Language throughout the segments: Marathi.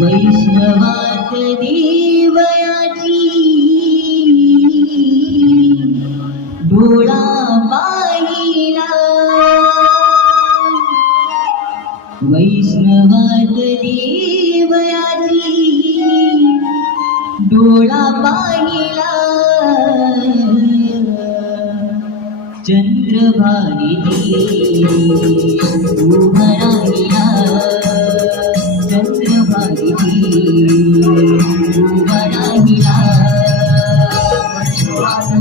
वैष्णवात देवयाची डोळा पाहिला, वैष्णवात देवयाची डोळा पाहिला, चंद्रभागी उभा राहिला, चंद्रभागी उभा राहिला,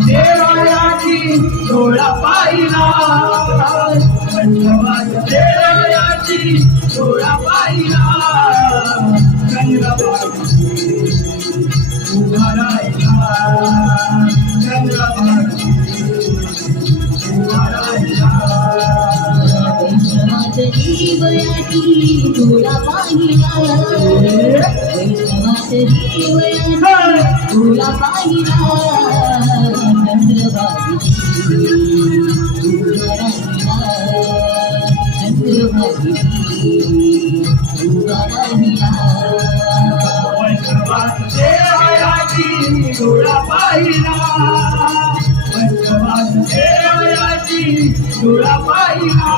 देवयाची डोळा पाहिला, देवयाची डोळा पाहिला, चंद्रभागी उभा राहिला, चंद्रभागी उभा राहिला. वैष्णवात देवयाची डोळा पाहिला, वैष्णवात देवयाची डोळा पाहिला, चंद्रभागी उभा राहिला, चंद्रभागी उभा राहिला. वैष्णवात देवयाची डोळा पाहिला, वैष्णवात देवयाची डोळा पाहिला,